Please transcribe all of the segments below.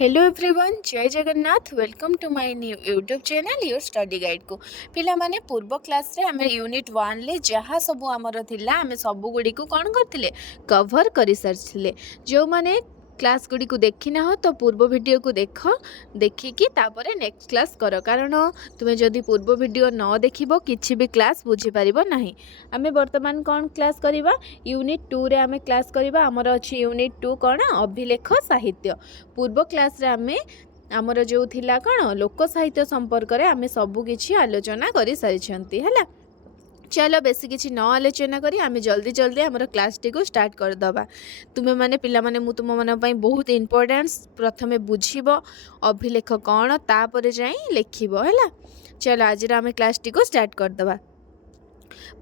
Hello everyone, जय Jagannath. Welcome to my new YouTube channel your study guide को। पिला माने पूर्व क्लास रे आमे यूनिट 1 ले जहाँ सब आमर थिला आमे सब गुडी को कोन करथिले कवर करि सारथिले। जो माने क्लास गुडी को देखि ना हो तो पूर्व वीडियो को देखिकी तापरे नेक्स्ट क्लास कर, कारण तुमे जदि पूर्व वीडियो न देखिबो किछि भी क्लास बुझी परिबो नाही। आमे वर्तमान कोन क्लास करिबा, यूनिट 2 रे आमे क्लास करिबा। हमर अछि यूनिट 2 कोन अभिलेख साहित्य। पूर्व क्लास रे आमे आमर जो थिला कौन लोक साहित्य संपर्क रे आमे सबु किछि आलोचना करि सारिछंती हैला। चलो बेसी किछि न आलोचना करी आमे जल्दी जल्दी हमर क्लास टी को स्टार्ट कर दबा। तुमे माने पिला माने मु तुम मन पई बहुत इंपोर्टेंस प्रथमे बुझिबो अभिलेख कौन तापरे जाई लिखिबो हैला। चलो आज आमे क्लास टी को स्टार्ट कर दबा।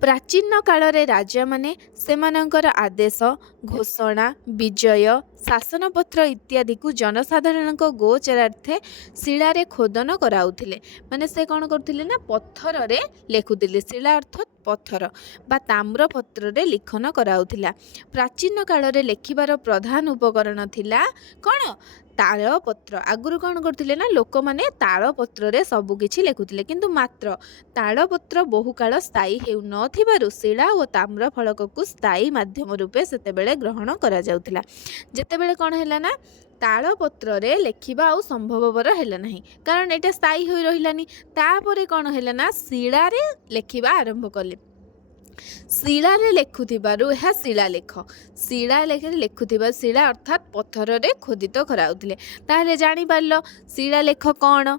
प्राचीन काल रे राजा माने सेमानंकर आदेश, घोषणा, विजय, शासनपत्र इत्यादि को जनसाधारण गोचरार्थे शिलारे खोदन कराउथिले। माने से कौन करथिले ना पत्थर रे लेखुथिले। शिला अर्थात पत्थर बा ताम्रपत्र रे लिखन कराउथिला। प्राचीन काल रे लेखिबार प्रधान उपकरण थिला कौन तालपत्र। आगुरु कौन करथिले ना लोक माने तालपत्र रे सब किछि लेखुथिले, किंतु मात्र तालपत्र बहुकाल स्थायी हेउ नथिबारु शिला और ताम्र फलक को स्थायी माध्यम रूपे सेतेबेले ग्रहण करा जाउथिला। जेतेबेले कौन हैला ना तालपत्र रे लेखिबा आउ संभवपर हैला नाही, कारण एटा स्थायी होई रहिलानी। तापरे कौन हैला ना शिला रे लेखिबा आरंभ कले। शिला रे लेखुथिबारु एहा शिलालेख। शिला लेखे लेखुथिबा शिला अर्थात पत्थर रे खोदित कराउथिले। ताहले जानि पारलो शिलालेख कौन।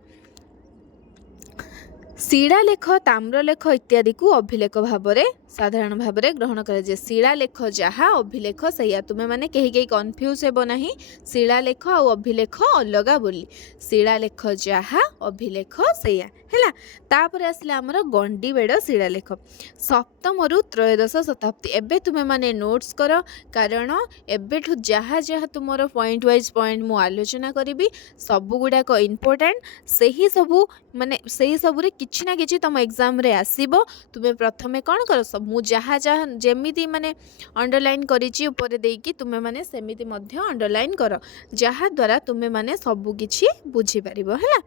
शिलालेख, ताम्रलेख इत्यादि को अभिलेख भावरे साधारण भावरे ग्रहण करे जे। शिलालेख जहा अभिलेख सैया। तुमे माने केही केही कन्फ्यूज हेबो नाही शिलालेख आ अभिलेख अलगा बोली। शिलालेख जहा अभिलेख सैया हैला। तापर आसले हमर गंडीबेड़ शिलालेख सप्तम रु त्रयोदश शताब्दी। एबे तुमे माने नोट्स करो, कारण एबेठु जहा जहा तुमरो पॉइंट वाइज पॉइंट मु आलोचना करिबी सब गुडाक इंपोर्टेंट। सेही सबु माने सेही सबुरे किछि ना किछि तुम एग्जाम रे आसीबो। तुमे प्रथमे कोन करो मु जहा जहा जेमिति माने अंडरलाइन करिछि ऊपर देकी तुमे माने सेमिति मध्य अंडरलाइन करो, जहा द्वारा तुमे माने सब किछि बुझी परिबो हैला।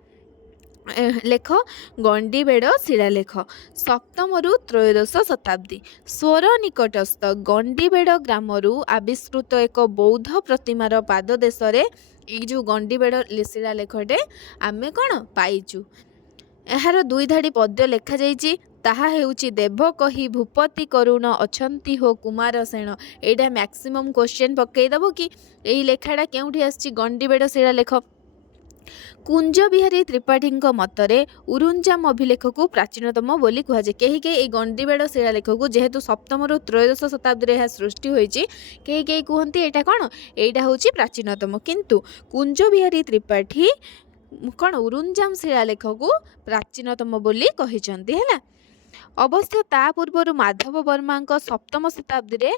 लेख गंडीबेड़ शिलालेख सप्तम रु त्रयोदश शताब्दी। स्वर निकटस्थ गंडीबेड़ ग्रामरु आविष्कृत एक बौद्ध प्रतिमार पाददेश रे ये जो गंडीबेड़ शिलालेखटे आमे कौन पाइचु। एहार दुई धाड़ी पद्य लेखा जाइछि। ताहा हेउछि देव कही भूपति करुण अछंती हो कुमार सेन। एटा मैक्सिमम क्वेश्चन पकई दबो कि एही लेखाटा केउठी आछि गंडीबेड़ शिलालेख। कुंज बिहारी त्रिपाठी मतरे उरुंजाम अभिलेख को प्राचीनतम बोली कहुए। कहीं कहीं गंडीबेड़ शिलालेख को जेहेतु सप्तम रु त्रयोदश शताब्दी में सृष्टि होती, कहीं कहीं कहते यहाँ कौन यहाँ हूँ प्राचीनतम, किंतु कुंज बिहारी त्रिपाठी कौन उरुंजाम शिलालेख को प्राचीनतम बोली कहिसंती हैला। अवश्य ता पूर्व माधव वर्मा सप्तम शताब्दी रे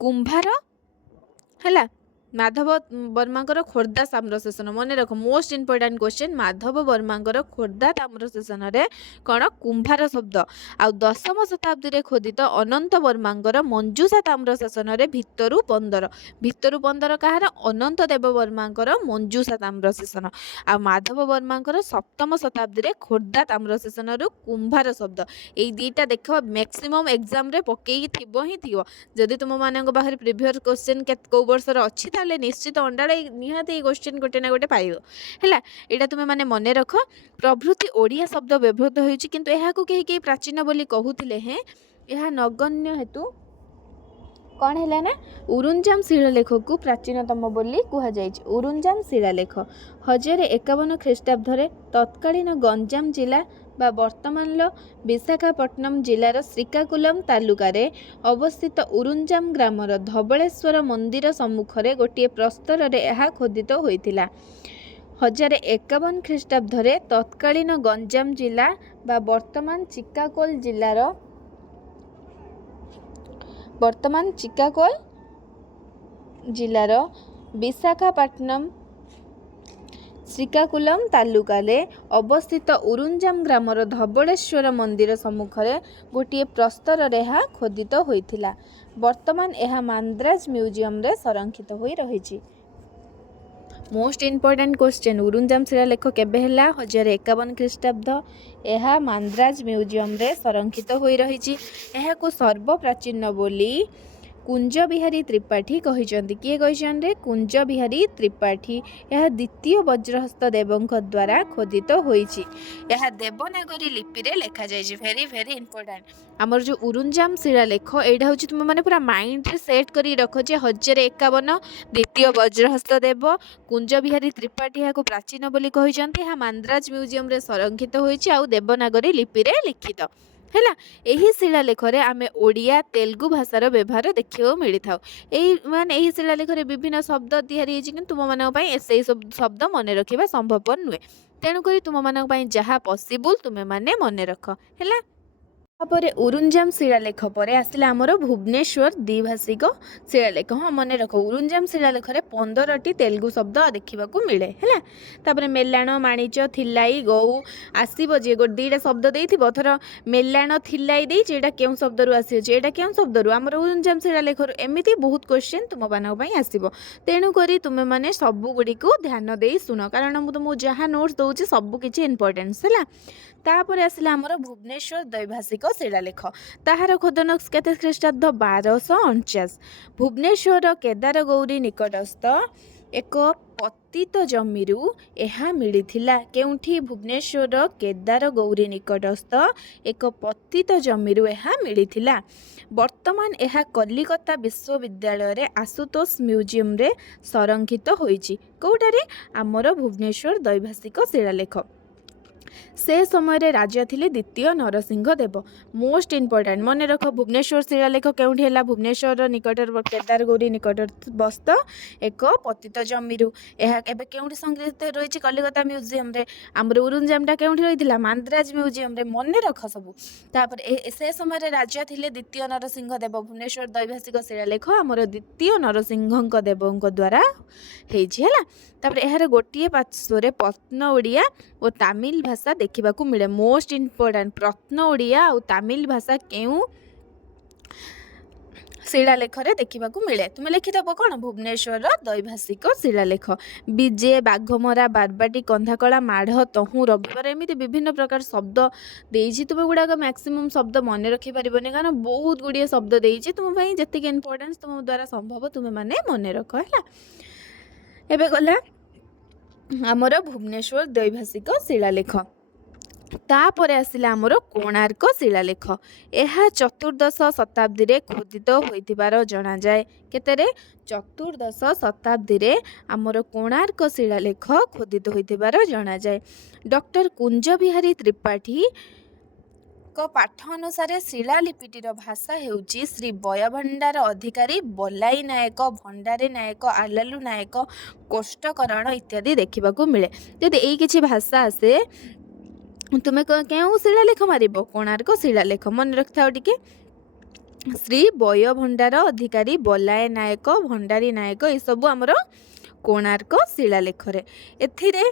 कुंभार हैला। माधव वर्मा खोर्धा ताम्रशासन मन रख most important question. Madhav Varma Khordha ताम्रशासन रे कौन कुंभार शब्द। आ दशम शताब्दी रे खोदित अनंत वर्मा मंजूषा ताम्रशासन रे भितरु 15 कहार अनंत देव वर्मा मंजूषा ताम्रशासन। आ माधव वर्मा सप्तम शताब्दी रे खोर्धा ताम्रशासन रु कुंभार शब्द। यही दुईटा देख मैक्सिमम एग्जाम रे पकई थिबो ही थिबो। जदि तुम मानक बाहर प्रीवियस क्वेश्चन को वर्षर अच्छी ताले निश्चित अंडाड़े निहाती क्वेश्चन गोटे ना गोटे पाइबो हैला। एटा तुमे माने मने रख। प्रभृति ओडिया शब्द व्यवहृत होइछि, किंतु एहा को केही केही प्राचीन बोली कहूथिले हैं। एहा नगण्य हेतु कौन है ना उरुंजाम शिलालेख को प्राचीनतम बोली कह जाइछि। उरुंजाम शिलालेख 1051 ख्रीष्टाब्द तत्कालीन गंजाम जिला बा वर्तमान विशाखापट्टनम जिलार श्रीकाकुलम तालुकारे अवस्थित उरुंजाम ग्रामर धबलेश्वर मंदिर सम्मुखरे गोटे प्रस्तर रे एहा खोदित होइतिला। 1051 ख्रीष्टाब्द तत्कालीन गंजाम जिला बा वर्तमान चिकाकोल जिलार विशाखापट्टनम श्रीकाकुलम तालुकाले अवस्थित उरुंजाम ग्रामर धबलेश्वर मंदिर सम्मुखरे गोटे प्रस्तर रेहा खोदित होइथिला। वर्तमान यह मांद्राज म्यूजियम रे संरक्षित होई रहिछि। मोस्ट इंपोर्टेंट क्वेश्चन उरुंजाम शिलालेख केबे ହେଲା 1051 ଖ୍ରୀଷ୍ଟାବ୍ଦ। ଏହା ମାନ୍ଦ୍ରାଜ ମ୍ୟୁଜିୟମରେ ସଂରକ୍ଷିତ ହୋଇ ରହିଛି। ଏହାକୁ ସର୍ବପ୍ରାଚୀନ ବୋଲି କୁଞ୍ଜ ବିହାରୀ ତ୍ରିପାଠୀ କହିଛନ୍ତି। କିଏ କହିଛନ୍ତି? କୁଞ୍ଜ ବିହାରୀ ତ୍ରିପାଠୀ। ଏହା ଦ୍ୱିତୀୟ ବଜ୍ରହସ୍ତ ଦେବଙ୍କ ଦ୍ୱାରା ଖୋଦିତ ହୋଇଛି। ଏହା ଦେବନାଗରୀ ଲିପିରେ ଲେଖାଯାଇଛି। Very very important. ଆମର ଯେଉଁ ଉରୁଞ୍ଜାମ ଶିଳାଲେଖ ଏଇଟା ହେଉଛି ତୁମେ ମାନେ ପୁରା ମାଇଣ୍ଡରେ ସେଟ୍ କରି ରଖ ଯେ 1051 ଦ୍ୱିତୀୟ ବଜ୍ରହସ୍ତ ଦେବ କୁଞ୍ଜ ବିହାରୀ ତ୍ରିପାଠୀ ଏହାକୁ ପ୍ରାଚୀନ ବୋଲି କହିଛନ୍ତି। ଏହା ମାନ୍ଦ୍ରାଜ ମ୍ୟୁଜିୟମରେ ସଂରକ୍ଷିତ ହୋଇଛି ଆଉ ଦେବନାଗରୀ ଲିପିରେ ଲିଖିତ ହେଲା। ଏହି ଶିଳାଲେଖରେ ଆମେ ଓଡ଼ିଆ ତେଲୁଗୁ ଭାଷାର ବ୍ୟବହାର ଦେଖିବାକୁ ମିଳିଥାଉ। ଏହି ଶିଳାଲେଖରେ ବିଭିନ୍ନ ଶବ୍ଦ ତିଆରି ହେଇଛି କିନ୍ତୁ ତୁମମାନଙ୍କ ପାଇଁ ସେଇ ସବୁ ଶବ୍ଦ ମନେ ରଖିବା ସମ୍ଭବପର ନୁହେଁ। ତେଣୁକରି ତୁମମାନଙ୍କ ପାଇଁ ଯାହା ପସିବୁଲ ତୁମେମାନେ ମନେ ରଖ ହେଲା। ତାପରେ ଉରୁଞ୍ଜାମ ଶିଳାଲେଖ ପରେ ଆସିଲା ଆମର ଭୁବନେଶ୍ୱର ଦ୍ୱିଭାଷିକ ଶିଳାଲେଖ। ହଁ ମନେ ରଖ ଉରୁଞ୍ଜାମ ଶିଳାଲେଖରେ 15ଟି ତେଲୁଗୁ ଶବ୍ଦ ଦେଖିବାକୁ ମିଳେ ହେଲା। ତାପରେ ମେଲାଣ ମାଣିଚ ଥିଲାଇ ଗଉ ଆସିବ ଯେ ଦୁଇଟା ଶବ୍ଦ ଦେଇଥିବ ଥର ମେଲାଣ ଥିଲାଇ ଦେଇଛି ଏଇଟା କେଉଁ ଶବ୍ଦରୁ ଆସିଅଛି ଏଇଟା କେଉଁ ଶବ୍ଦରୁ ଆମର ଉରୁଞ୍ଜାମ ଶିଳାଲେଖରୁ ଏମିତି ବହୁତ କ୍ୱେଶ୍ଚନ୍ ତୁମମାନଙ୍କ ପାଇଁ ଆସିବ। ତେଣୁକରି ତୁମେମାନେ ସବୁଗୁଡ଼ିକୁ ଧ୍ୟାନ ଦେଇ ଶୁଣ କାରଣ ମୁଁ ତୁମକୁ ଯାହା ନୋଟ୍ସ ଦେଉଛି ସବୁକିଛି ଇମ୍ପୋର୍ଟାନ୍ସ ହେଲା। ତାପରେ ଆସିଲା ଆମର ଭୁବନେଶ୍ୱର ଦ୍ୱୈଭାଷିକ ଶିଳାଲେଖ। ତାହାର ଖୋଦନ କେତେ ଖ୍ରୀଷ୍ଟାବ୍ଦ 1249। ଭୁବନେଶ୍ୱର କେଦାରଗୌରୀ ନିକଟସ୍ଥ ଏକ ପତିତ ଜମିରୁ ଏହା ମିଳିଥିଲା। କେଉଁଠି? ଭୁବନେଶ୍ୱର କେଦାରଗୌରୀ ନିକଟସ୍ଥ ଏକ ପତିତ ଜମିରୁ ଏହା ମିଳିଥିଲା। ବର୍ତ୍ତମାନ ଏହା କଲିକତା ବିଶ୍ୱବିଦ୍ୟାଳୟରେ ଆଶୁତୋଷ ମ୍ୟୁଜିୟମରେ ସଂରକ୍ଷିତ ହୋଇଛି। କେଉଁଠାରେ? ଆମର ଭୁବନେଶ୍ୱର ଦ୍ୱୈଭାଷିକ ଶିଳାଲେଖ। ସେ ସମୟରେ ରାଜା ଥିଲେ ଦ୍ୱିତୀୟ ନରସିଂହ ଦେବ। ମୋଷ୍ଟ ଇମ୍ପୋର୍ଟାଣ୍ଟ ମନେ ରଖ ଭୁବନେଶ୍ୱର ଶିଳାଲେଖ କେଉଁଠି ହେଲା? ଭୁବନେଶ୍ୱର ନିକଟରେ କେଦାରଗୌରୀ ନିକଟସ୍ଥ ଏକ ପତିତ ଜମିରୁ। ଏହା ଏବେ କେଉଁଠି ସଂରକ୍ଷିତ ରହିଛି? କଲିକତା ମ୍ୟୁଜିୟମରେ। ଆମର ଉରୁଞ୍ଜାମଟା କେଉଁଠି ରହିଥିଲା? ମାନ୍ଦ୍ରାଜ ମ୍ୟୁଜିୟମରେ। ମନେ ରଖ ସବୁ। ତାପରେ ସେ ସମୟରେ ରାଜା ଥିଲେ ଦ୍ୱିତୀୟ ନରସିଂହ ଦେବ। ଭୁବନେଶ୍ୱର ଦ୍ୱୈଭାଷିକ ଶିଳାଲେଖ ଆମର ଦ୍ୱିତୀୟ ନରସିଂହଙ୍କ ଦେବଙ୍କ ଦ୍ୱାରା ହେଇଛି ହେଲା। ତାପରେ ଏହାର ଗୋଟିଏ ପାର୍ଶ୍ୱରେ ପ୍ରତ୍ନ ଓଡ଼ିଆ ଓ ତାମିଲ ଭାଷା ଦେଖିବାକୁ ମିଳେ। ମୋଷ୍ଟ ଇମ୍ପୋର୍ଟାଣ୍ଟ ପ୍ରତ୍ନ ଓଡ଼ିଆ ଆଉ ତାମିଲ ଭାଷା କେଉଁ ଶିଳାଲେଖରେ ଦେଖିବାକୁ ମିଳେ? ତୁମେ ଲେଖିଦେବ କ'ଣ? ଭୁବନେଶ୍ୱର ଦ୍ୱୈଭାଷିକ ଶିଳାଲେଖ। ବିଜେ ବାଘମରା ବାରବାଟୀ କନ୍ଧାକଳା ମାଢ଼ ତହୁଁ ରବିବାର ଏମିତି ବିଭିନ୍ନ ପ୍ରକାର ଶବ୍ଦ ଦେଇଛି। ତୁମେ ଗୁଡ଼ାକ ମ୍ୟାକ୍ସିମମ୍ ଶବ୍ଦ ମନେ ରଖିପାରିବନି କାରଣ ବହୁତ ଗୁଡ଼ିଏ ଶବ୍ଦ ଦେଇଛି। ତୁମ ପାଇଁ ଯେତିକି ଇମ୍ପୋର୍ଟାନ୍ସ ତୁମ ଦ୍ୱାରା ସମ୍ଭବ ତୁମେମାନେ ମନେ ରଖ ହେଲା। ଏବେ ଗଲା ଆମର ଭୁବନେଶ୍ୱର ଦ୍ୱୈଭାଷିକ ଶିଳାଲେଖ। ତାପରେ ଆସିଲା ଆମର କୋଣାର୍କ ଶିଳାଲେଖ। ଏହା ଚତୁର୍ଦ୍ଦଶ ଶତାବ୍ଦୀରେ ଖୋଦିତ ହୋଇଥିବାର ଜଣାଯାଏ। କେତେରେ? ଚତୁର୍ଦ୍ଦଶ ଶତାବ୍ଦୀରେ ଆମର କୋଣାର୍କ ଶିଳାଲେଖ ଖୋଦିତ ହୋଇଥିବାର ଜଣାଯାଏ। ଡକ୍ଟର କୁଞ୍ଜ ବିହାରୀ ତ୍ରିପାଠୀ ପାଠ ଅନୁସାରେ ଶିଳାଲିପିଟିର ଭାଷା ହେଉଛି ଶ୍ରୀ ବୟଭଣ୍ଡାର ଅଧିକାରୀ ବଲାଇ ନାୟକ ଭଣ୍ଡାରୀ ନାୟକ ଆଲାଲୁ ନାୟକ କୋଷ୍ଠକରଣ ଇତ୍ୟାଦି ଦେଖିବାକୁ ମିଳେ। ଯଦି ଏଇ କିଛି ଭାଷା ଆସେ ତୁମେ କେଉଁ ଶିଳାଲେଖ ମାରିବ? କୋଣାର୍କ ଶିଳାଲେଖ। ମନେ ରଖିଥାଅ ଟିକେ। ଶ୍ରୀ ବୟଭଣ୍ଡାର ଅଧିକାରୀ ବଲାୟ ନାୟକ ଭଣ୍ଡାରୀ ନାୟକ ଏସବୁ ଆମର କୋଣାର୍କ ଶିଳାଲେଖରେ। ଏଥିରେ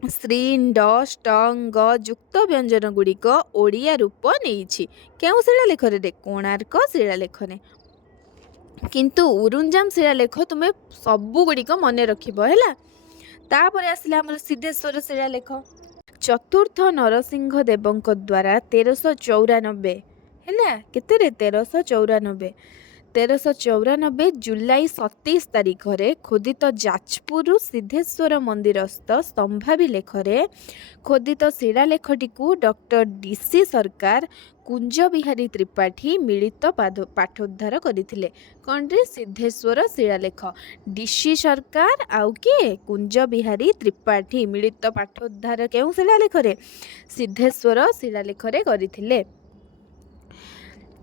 ଶ୍ରୀ ଡ ଷ୍ଟ ଗ ଯୁକ୍ତ ବ୍ୟଞ୍ଜନ ଗୁଡ଼ିକ ଓଡ଼ିଆ ରୂପ ନେଇଛି। କେଉଁ ଶିଳାଲେଖରେ? କୋଣାର୍କ ଶିଳାଲେଖରେ। କିନ୍ତୁ ଉରୁଞ୍ଜାମ ଶିଳାଲେଖ ତୁମେ ସବୁଗୁଡ଼ିକ ମନେ ରଖିବ ହେଲା। ତାପରେ ଆସିଲା ଆମର ସିଦ୍ଧେଶ୍ୱର ଶିଳାଲେଖ। ଚତୁର୍ଥ ନରସିଂହ ଦେବଙ୍କ ଦ୍ୱାରା 1394 ହେଲା। କେତେରେ? 1394 ଜୁଲାଇ 27 ତାରିଖରେ ଖୋଦିତ ଯାଜପୁର ସିଦ୍ଧେଶ୍ୱର ମନ୍ଦିରସ୍ଥ ସ୍ତମ୍ଭାଭିଲେଖରେ ଖୋଦିତ ଶିଳାଲେଖଟିକୁ ଡକ୍ଟର ଡି.ସି. ସରକାର କୁଞ୍ଜ ବିହାରୀ ତ୍ରିପାଠୀ ମିଳିତ ପାଠୋଦ୍ଧାର କରିଥିଲେ। କ'ଣରେ? ସିଦ୍ଧେଶ୍ୱର ଶିଳାଲେଖ। ଡି.ସି. ସରକାର ଆଉ କିଏ? କୁଞ୍ଜ ବିହାରୀ ତ୍ରିପାଠୀ ମିଳିତ ପାଠୋଦ୍ଧାର କେଉଁ ଶିଳାଲେଖରେ? ସିଦ୍ଧେଶ୍ୱର ଶିଳାଲେଖରେ କରିଥିଲେ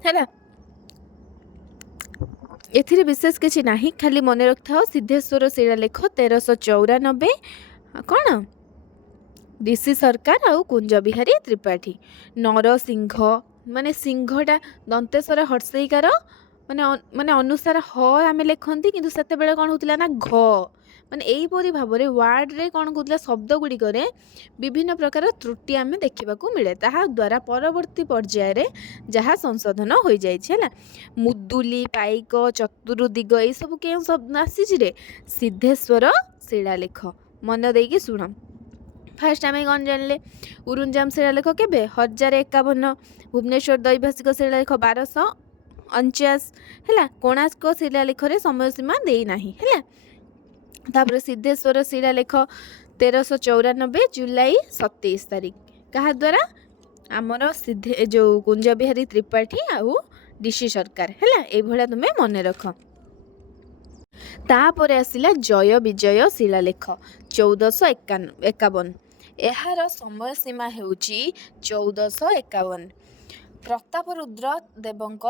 ହେଲା। ଏଥିରେ ବିଶେଷ କିଛି ନାହିଁ ଖାଲି ମନେ ରଖିଥାଅ ସିଦ୍ଧେଶ୍ୱର ଶିଳାଲେଖ 1394 କ'ଣ? ଡି.ସି. ସରକାର ଆଉ କୁଞ୍ଜ ବିହାରୀ ତ୍ରିପାଠୀ। ନରସିଂହ ମାନେ ସିଂହଟା ଦନ୍ତେଶ୍ୱର ହର୍ଷେଇକାର ମାନେ ଅନୁସାର ହ ଆମେ ଲେଖନ୍ତି କିନ୍ତୁ ସେତେବେଳେ କ'ଣ ହେଉଥିଲା ନା ଘ ମାନେ ଏହିପରି ଭାବରେ ୱାର୍ଡ଼ରେ କ'ଣ କହୁଥିଲା ଶବ୍ଦ ଗୁଡ଼ିକରେ ବିଭିନ୍ନ ପ୍ରକାର ତ୍ରୁଟି ଆମେ ଦେଖିବାକୁ ମିଳେ। ତାହା ଦ୍ୱାରା ପରବର୍ତ୍ତୀ ପର୍ଯ୍ୟାୟରେ ଯାହା ସଂଶୋଧନ ହୋଇଯାଇଛି ହେଲା। ମୁଦୁଲି ପାଇକ ଚତୁର୍ଦିଗ ଏଇସବୁ କେଉଁ ଶବ୍ଦ ଆସିଛି ରେ? ସିଦ୍ଧେଶ୍ୱର ଶିଳାଲେଖ। ମନ ଦେଇକି ଶୁଣ। ଫାଷ୍ଟ ଆମେ କ'ଣ ଜାଣିଲେ, ଉରୁଞ୍ଜାମ ଶିଳାଲେଖ କେବେ 1051, ଭୁବନେଶ୍ୱର ଦୈଭାଷିକ ଶିଳାଲେଖ 1249 ହେଲା। କୋଣାର୍କ ଶିଳାଲେଖରେ ସମୟସୀମା ଦେଇନାହିଁ ହେଲା। ତାପରେ ସିଦ୍ଧେଶ୍ୱର ଶିଳାଲେଖ 1394 ଜୁଲାଇ 27 ତାରିଖ। କାହା ଦ୍ୱାରା? ଆମର ଯେଉଁ କୁଞ୍ଜ ବିହାରୀ ତ୍ରିପାଠୀ ଆଉ ଡିସି ସରକାର ହେଲା। ଏଇଭଳିଆ ତୁମେ ମନେ ରଖ। ତାପରେ ଆସିଲା ଜୟ ବିଜୟ ଶିଳାଲେଖ 1451। ଏହାର ସମୟ ସୀମା ହେଉଛି 1451। ପ୍ରତାପରୁଦ୍ର ଦେବଙ୍କ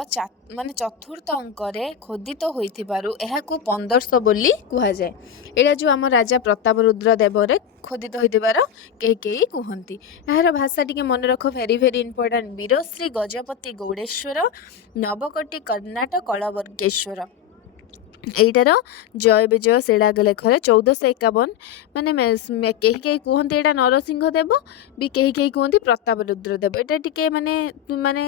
ଚତୁର୍ଥ ଅଙ୍କରେ ଖୋଦିତ ହୋଇଥିବାରୁ ଏହାକୁ 1500 ବୋଲି କୁହାଯାଏ। ଏଇଟା ଯେଉଁ ଆମ ରାଜା ପ୍ରତାପରୁଦ୍ର ଦେବରେ ଖୋଦିତ ହୋଇଥିବାର କେହି କୁହନ୍ତି। ଏହାର ଭାଷା ଟିକେ ମନେ ରଖ, very very important. ବୀରଶ୍ରୀ Gajapati Goudeswar ନବକୋଟି Karnata Kalabargeswar. ଏଇଟାର ଜୟ ବିଜୟ ଶିଳାଲେଖରେ 1451 ମାନେ କେହି କୁହନ୍ତି ଏଇଟା ନରସିଂହ ଦେବ, ବି କେହି କୁହନ୍ତି ପ୍ରତାପରୁଦ୍ର ଦେବ। ଏଇଟା ଟିକେ ମାନେ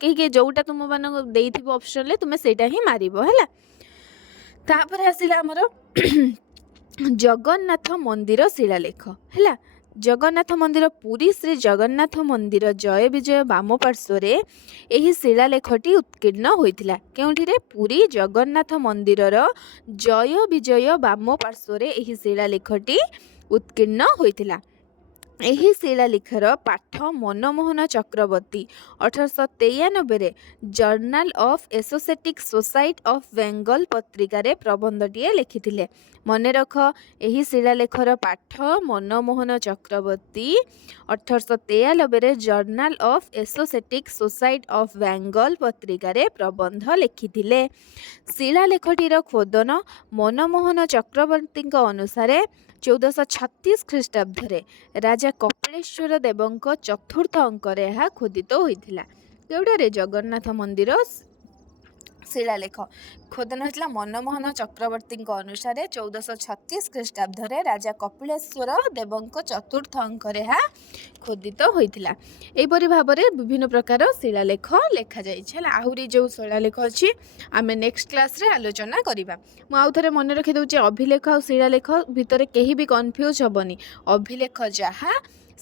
କେହି ଯେଉଁଟା ତୁମମାନଙ୍କୁ ଦେଇଥିବ ଅପସନରେ ତୁମେ ସେଇଟା ହିଁ ମାରିବ ହେଲା। ତାପରେ ଆସିଲା ଆମର ଜଗନ୍ନାଥ ମନ୍ଦିର ଶିଳାଲେଖ ହେଲା। ଜଗନ୍ନାଥ ମନ୍ଦିର, ପୁରୀ ଶ୍ରୀ ଜଗନ୍ନାଥ ମନ୍ଦିର ଜୟ ବିଜୟ ବାମ ପାର୍ଶ୍ୱରେ ଏହି ଶିଳାଲେଖଟି ଉତ୍କୀର୍ଣ୍ଣ ହୋଇଥିଲା। କେଉଁଠିରେ? ପୁରୀ ଜଗନ୍ନାଥ ମନ୍ଦିରର ଜୟ ବିଜୟ ବାମ ପାର୍ଶ୍ୱରେ ଏହି ଶିଳାଲେଖଟି ଉତ୍କୀର୍ଣ୍ଣ ହୋଇଥିଲା। ଏହି ଶିଳାଲେଖର ପାଠ ମନମୋହନ ଚକ୍ରବର୍ତ୍ତୀ 1893ରେ journal of Asiatic society of Bengal ପତ୍ରିକାରେ ପ୍ରବନ୍ଧଟିଏ ଲେଖିଥିଲେ। ମନେ ରଖ, ଏହି ଶିଳାଲେଖର ପାଠ ମନମୋହନ ଚକ୍ରବର୍ତ୍ତୀ 1893ରେ journal of Asiatic society of Bengal ପତ୍ରିକାରେ ପ୍ରବନ୍ଧ ଲେଖିଥିଲେ। ଶିଳାଲେଖଟିର ଖୋଦନ ମନମୋହନ ଚକ୍ରବର୍ତ୍ତୀଙ୍କ ଅନୁସାରେ 1436 ଖ୍ରୀଷ୍ଟାବ୍ଦରେ ରାଜା କପିଳେଶ୍ୱର ଦେବଙ୍କ ଚତୁର୍ଥ ଅଙ୍କରେ ଏହା ଖୋଦିତ ହୋଇଥିଲା। ଯେଉଁଟାରେ ଜଗନ୍ନାଥ ମନ୍ଦିର ଶିଳାଲେଖ ଖୋଦନ ହୋଇଥିଲା ମନମୋହନ ଚକ୍ରବର୍ତ୍ତୀଙ୍କ ଅନୁସାରେ 1436 ଖ୍ରୀଷ୍ଟାବ୍ଦରେ ରାଜା କପିଳେଶ୍ୱର ଦେବଙ୍କ ଚତୁର୍ଥ ଅଙ୍କରେ ଏହା ଖୋଦିତ ହୋଇଥିଲା। ଏହିପରି ଭାବରେ ବିଭିନ୍ନ ପ୍ରକାର ଶିଳାଲେଖ ଲେଖାଯାଇଛି ହେଲା। ଆହୁରି ଯେଉଁ ଶିଳାଲେଖ ଅଛି ଆମେ ନେକ୍ସଟ କ୍ଲାସ୍ରେ ଆଲୋଚନା କରିବା। ମୁଁ ଆଉ ଥରେ ମନେ ରଖିଦେଉଛି, ଅଭିଲେଖ ଆଉ ଶିଳାଲେଖ ଭିତରେ କେହି ବି କନଫ୍ୟୁଜ୍ ହେବନି। ଅଭିଲେଖ ଯାହା,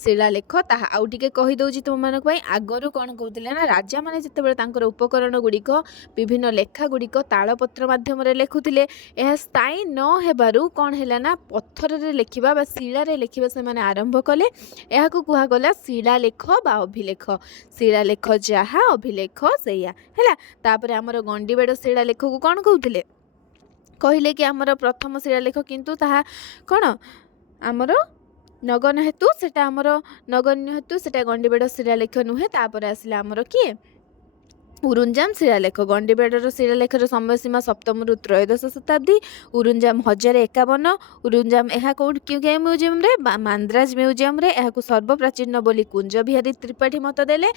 ଶିଳାଲେଖ ତାହା। ଆଉ ଟିକେ କହିଦେଉଛି ତୁମମାନଙ୍କ ପାଇଁ, ଆଗରୁ କ'ଣ କହୁଥିଲେ ନା, ରାଜାମାନେ ଯେତେବେଳେ ତାଙ୍କର ଉପକରଣ ଗୁଡ଼ିକ ବିଭିନ୍ନ ଲେଖା ଗୁଡ଼ିକ ତାଳପତ୍ର ମାଧ୍ୟମରେ ଲେଖୁଥିଲେ, ଏହା ସ୍ଥାୟୀ ନ ହେବାରୁ କ'ଣ ହେଲା ନା, ପଥରରେ ଲେଖିବା ବା ଶିଳାରେ ଲେଖିବା ସେମାନେ ଆରମ୍ଭ କଲେ। ଏହାକୁ କୁହାଗଲା ଶିଳାଲେଖ ବା ଅଭିଲେଖ। ଶିଳାଲେଖ ଯାହା, ଅଭିଲେଖ ସେଇଆ ହେଲା। ତାପରେ ଆମର ଗଣ୍ଡିବେଡ଼ ଶିଳାଲେଖକୁ କ'ଣ କହୁଥିଲେ? କହିଲେ କି ଆମର ପ୍ରଥମ ଶିଳାଲେଖ, କିନ୍ତୁ ତାହା କ'ଣ ଆମର ନଗଣ୍ୟ ହେତୁ, ସେଟା ଆମର ନଗଣ୍ୟ ହେତୁ ସେଟା ଗଣ୍ଡିବେଡ଼ ଶିଳାଲେଖ ନୁହେଁ। ତାପରେ ଆସିଲା ଆମର କିଏ? ଉରୁଞ୍ଜାମ ଶିଳାଲେଖ। ଗଣ୍ଡିବେଡ଼ର ଶିଳାଲେଖର ସମୟସୀମା 7ମରୁ ତ୍ରୟୋଦଶ ଶତାବ୍ଦୀ। ଉରୁଞ୍ଜାମ 1051। ଉରୁଞ୍ଜାମ ଏହା କେଉଁ ମ୍ୟୁଜିୟମରେ? ମାନ୍ଦ୍ରାଜ ମ୍ୟୁଜିୟମରେ ଏହାକୁ ସର୍ବପ୍ରାଚୀନ ବୋଲି କୁଞ୍ଜ ବିହାରୀ ତ୍ରିପାଠୀ ମତ ଦେଲେ।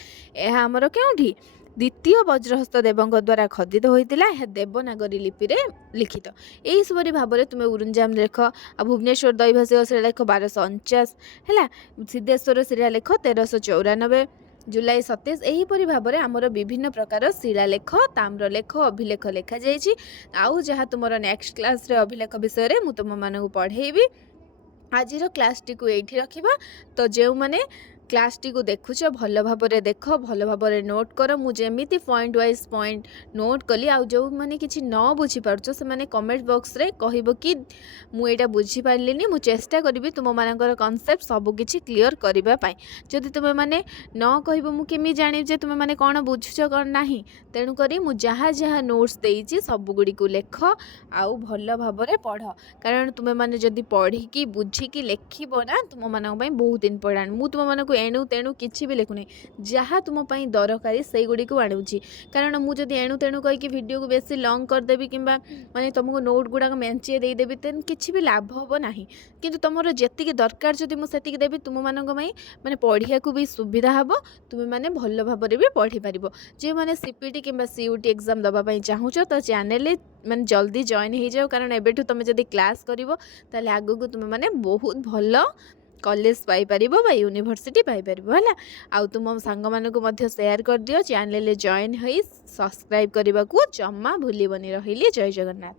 ଏହା ଆମର କେଉଁଠି? ଦ୍ୱିତୀୟ ବଜ୍ରହସ୍ତ ଦେବଙ୍କ ଦ୍ୱାରା ଖୋଦିତ ହୋଇଥିଲା। ଏହା ଦେବନାଗରୀ ଲିପିରେ ଲିଖିତ। ଏହିପରି ଭାବରେ ତୁମେ ଉରୁଞ୍ଜାମ ଲେଖ। ଆଉ ଭୁବନେଶ୍ୱର ଦୈଭାଷିକ ଶିଳାଲେଖ 1249 ହେଲା। ସିଦ୍ଧେଶ୍ୱର ଶିଳାଲେଖ 1394 ଜୁଲାଇ 27। ଏହିପରି ଭାବରେ ଆମର ବିଭିନ୍ନ ପ୍ରକାର ଶିଳାଲେଖ, ତାମ୍ରଲେଖ, ଅଭିଲେଖ ଲେଖାଯାଇଛି। ଆଉ ଯାହା ତୁମର ନେକ୍ସଟ କ୍ଲାସ୍ରେ ଅଭିଲେଖ ବିଷୟରେ ମୁଁ ତୁମମାନଙ୍କୁ ପଢ଼େଇବି। ଆଜିର କ୍ଲାସ୍ଟିକୁ ଏଇଠି ରଖିବା। ତ ଯେଉଁମାନେ କ୍ଲାସ୍ଟିକୁ ଦେଖୁଛ ଭଲ ଭାବରେ ଦେଖ, ଭଲ ଭାବରେ ନୋଟ୍ କର। ମୁଁ ଯେମିତି ପଏଣ୍ଟ ୱାଇଜ୍ ପଏଣ୍ଟ ନୋଟ୍ କଲି, ଆଉ ଯେଉଁମାନେ କିଛି ନ ବୁଝିପାରୁଛ ସେମାନେ କମେଣ୍ଟ ବକ୍ସରେ କହିବ କି ମୁଁ ଏଇଟା ବୁଝିପାରିଲିନି। ମୁଁ ଚେଷ୍ଟା କରିବି ତୁମମାନଙ୍କର କନସେପ୍ଟ ସବୁକିଛି କ୍ଲିଅର୍ କରିବା ପାଇଁ। ଯଦି ତୁମେମାନେ ନ କହିବ ମୁଁ କେମିତି ଜାଣିବି ଯେ ତୁମେମାନେ କ'ଣ ବୁଝୁଛ କ'ଣ ନାହିଁ। ତେଣୁକରି ମୁଁ ଯାହା ଯାହା ନୋଟ୍ସ ଦେଇଛି ସବୁଗୁଡ଼ିକୁ ଲେଖ ଆଉ ଭଲ ଭାବରେ ପଢ଼। କାରଣ ତୁମେମାନେ ଯଦି ପଢ଼ିକି ବୁଝିକି ଲେଖିବ ନା, ତୁମମାନଙ୍କ ପାଇଁ ବହୁତ ଇମ୍ପୋର୍ଟାଣ୍ଟ। ମୁଁ ତୁମମାନଙ୍କୁ ଏଣୁ ତେଣୁ କିଛି ବି ଲେଖୁନି, ଯାହା ତୁମ ପାଇଁ ଦରକାରୀ ସେଇଗୁଡ଼ିକୁ ଆଣୁଛି। କାରଣ ମୁଁ ଯଦି ଏଣୁ ତେଣୁ କହିକି ଭିଡ଼ିଓକୁ ବେଶୀ ଲଙ୍ଗ୍ କରିଦେବି କିମ୍ବା ମାନେ ତୁମକୁ ନୋଟ୍ ଗୁଡ଼ାକ ମେଞ୍ଚିଏ ଦେଇଦେବି, ତେଣୁ କିଛି ବି ଲାଭ ହେବ ନାହିଁ। କିନ୍ତୁ ତୁମର ଯେତିକି ଦରକାର ଯଦି ମୁଁ ସେତିକି ଦେବି, ତୁମମାନଙ୍କ ପାଇଁ ମାନେ ପଢ଼ିବାକୁ ବି ସୁବିଧା ହେବ। ତୁମେମାନେ ଭଲ ଭାବରେ ବି ପଢ଼ିପାରିବ। ଯେଉଁମାନେ CPT କିମ୍ବା CUT ଏକ୍ଜାମ୍ ଦେବା ପାଇଁ ଚାହୁଁଛ ତ ଚ୍ୟାନେଲରେ ମାନେ ଜଲ୍ଦି ଜଏନ୍ ହେଇଯାଅ। କାରଣ ଏବେଠୁ ତୁମେ ଯଦି କ୍ଲାସ୍ କରିବ ତାହେଲେ ଆଗକୁ ତୁମେମାନେ ବହୁତ ଭଲ କଲେଜ ପାଇପାରିବ ବା ୟୁନିଭର୍ସିଟି ପାଇପାରିବ ହେଲା। ଆଉ ତୁମ ସାଙ୍ଗମାନଙ୍କୁ ମଧ୍ୟ ସେୟାର କରିଦିଅ। ଚ୍ୟାନେଲରେ ଜଏନ୍ ହୋଇ ସବସ୍କ୍ରାଇବ୍ କରିବାକୁ ଜମା ଭୁଲିବନି। ରହିଲି, ଜୟ ଜଗନ୍ନାଥ।